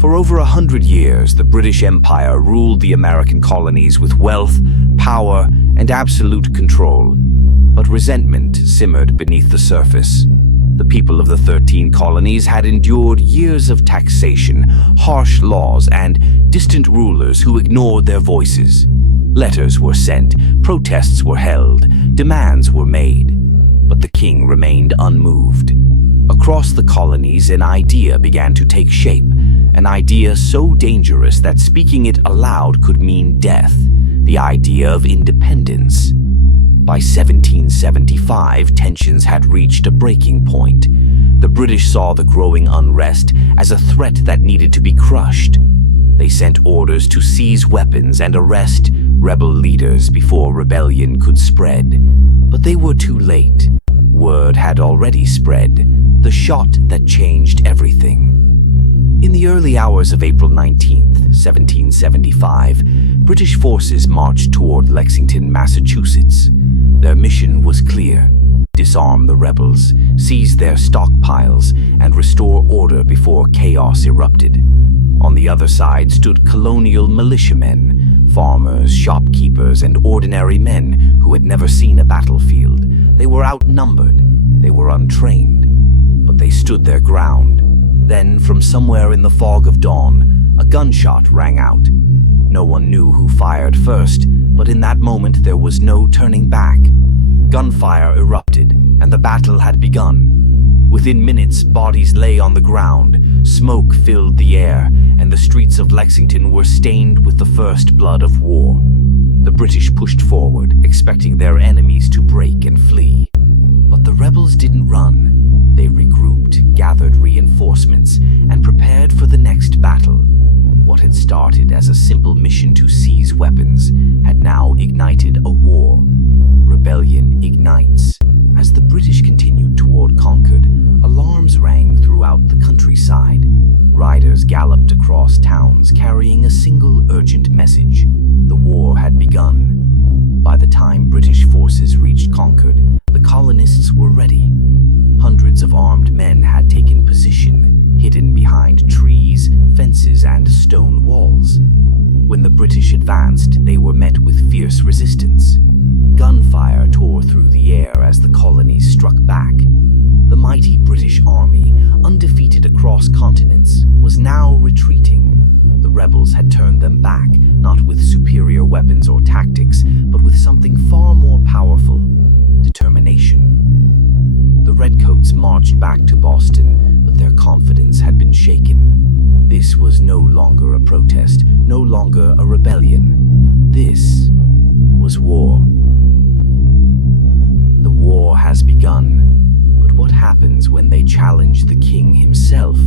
For over 100 years, the British Empire ruled the American colonies with wealth, power, and absolute control. But resentment simmered beneath the surface. The people of the 13 colonies had endured years of taxation, harsh laws, and distant rulers who ignored their voices. Letters were sent, protests were held, demands were made, but the king remained unmoved. Across the colonies, an idea began to take shape, an idea so dangerous that speaking it aloud could mean death, the idea of independence. By 1775, tensions had reached a breaking point. The British saw the growing unrest as a threat that needed to be crushed. They sent orders to seize weapons and arrest rebel leaders before rebellion could spread. But they were too late. Word had already spread, the shot that changed everything. In the early hours of April 19th, 1775, British forces marched toward Lexington, Massachusetts. Their mission was clear: disarm the rebels, seize their stockpiles, and restore order before chaos erupted. On the other side stood colonial militiamen, farmers, shopkeepers, and ordinary men who had never seen a battlefield. They were outnumbered, they were untrained, but they stood their ground. Then, from somewhere in the fog of dawn, a gunshot rang out. No one knew who fired first, but in that moment there was no turning back. Gunfire erupted, and the battle had begun. Within minutes, bodies lay on the ground, smoke filled the air, and the streets of Lexington were stained with the first blood of war. The British pushed forward, expecting their enemies to break and flee. But the rebels didn't run. They regrouped, gathered reinforcements, and prepared for the next battle. What had started as a simple mission to seize weapons had now ignited a war. Rebellion ignites. As the British continued toward Concord, alarms rang throughout the countryside. Riders galloped across towns carrying a single urgent message: the war had begun. By the time British forces reached Concord, the colonists were ready. Hundreds of armed men had taken position, hidden behind trees, fences, and stone walls. When the British advanced, they were met with fierce resistance. Gunfire tore through the air as the colonies struck back. The mighty British army, undefeated across continents, was now retreating. The rebels had turned them back, not with superior weapons or tactics, but with something far more powerful: determination. The Redcoats marched back to Boston, but their confidence had been shaken. This was no longer a protest, no longer a rebellion. This was war. The war has begun, but what happens when they challenge the king himself?